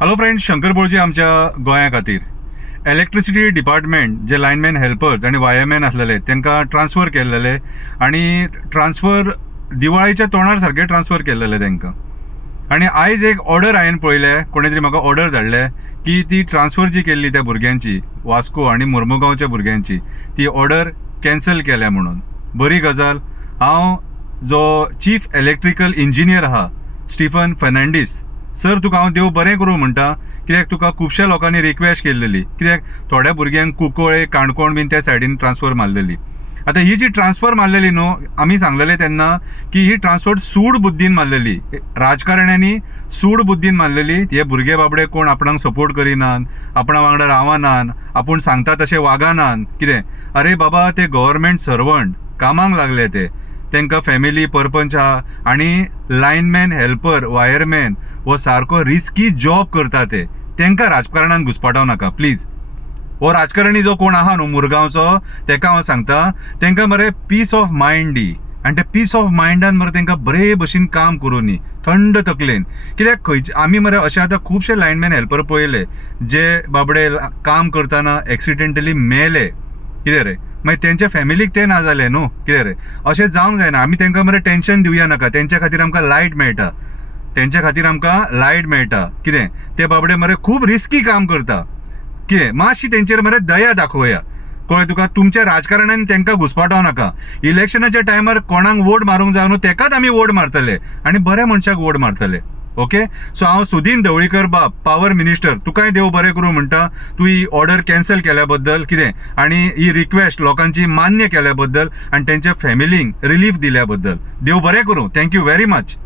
Hello friends, Shankar बोळजी आमच्या गोंया खातीर इलेक्ट्रिसिटी डिपार्टमेंट जे लायनमॅन हेल्पर्स आणि वायरमॅन आसलेले तांकां ट्रान्सफर केल्लेले आणि ट्रान्सफर दिवाळीच्या तोंडार सारके ट्रान्सफर केल्लेले तांकां. आणि आयज एक ऑर्डर हांवें पळयलें, कोणी तरी म्हाका ऑर्डर धाडले की ती ट्रान्सफर जी केल्ली त्या भुरग्यांची, वास्को आणि मुर्मुगांवच्या भुरग्यांची, ती ऑर्डर कॅन्सल केल्या म्हणून. बरी गजाल. हांव जो चीफ इलेक्ट्रिकल इंजिनियर आहा स्टीफन फर्नांडीस सर, तुका हांव देव बरें करूं म्हणटा. कित्याक तुका खुबश्या लोकांनी रिक्वेस्ट केल्लेली, कित्याक थोड्या भुरग्यांक कुंकळे काणकोण बीन त्या सायडीन ट्रान्सफर मारलेली. आतां ही जी ट्रान्सफर मारलेली न्हू, आमी सांगलेले तेन्ना की ही ट्रान्सफर सूड बुद्दीन मारलेली, राजकारण्यांनी सूड बुद्दीन मारलेली. हे भुरगे बाबडे कोण आपणाक सपोर्ट करिनात, आपणा वांगडा रावनात, आपूण सांगता तशें वागनात. कितें अरे बाबा, ते गव्हर्मेंट सर्वंट, कामाक लागले ते, तांकां फॅमिली परपंच आहा आनी लायनमॅन हेल्पर वायरमॅन हो सारको रिस्की जॉब करता ते. तांकां राजकारणान घुसपाटव नाका प्लीज. हो राजकारणी जो कोण आहा न्हू मुरगांवचो, ताका हांव सांगता, तांकां मरे पीस ऑफ मायंड दी. आनी ते पीस ऑफ मायंडान मरे तांकां बरे भशेन काम करून दी, थंड तकलेन. कित्याक खंयचे आमी मरे अशे आतां खुबशे लायनमॅन हेल्पर पळयले जे बाबडे काम करतना एक्सिडेंटली मेले. कितें रे, मागीर तेंच्या फॅमिलीक ते ना जालें न्हू. कितें रे, अशें जावंक जायना. आमी तांकां मरे टेन्शन दिवया नाका. तेंच्या खातीर आमकां लायट मेळटा, तेंच्या खातीर आमकां लायट मेळटा. कितें ते बाबडे मरे खूब रिस्की काम करता. कितें मातशी तेंचेर मरे दया दाखोवया. कळ्ळें तुका. तुमच्या राजकारणान तांकां घुसपाटव नाका. इलेक्शनाच्या टायमार कोणाक वोट मारूंक जाय न्हू, तेकाच आमी वोट मारतले आनी बऱ्या मनशाक वोट मारतले. ओके. सो हांव सुदीन ढवळीकर बाब, पावर मिनिस्टर, तुकाय देव बरें करूं म्हणटा. तूं ही ऑर्डर कॅन्सल केल्या बद्दल, कितें आनी ही रिक्वेस्ट लोकांची मान्य केल्या बद्दल आनी तेंच्या फॅमिलींक रिलीफ दिल्या बद्दल देव बरें करूं. Thank you very much.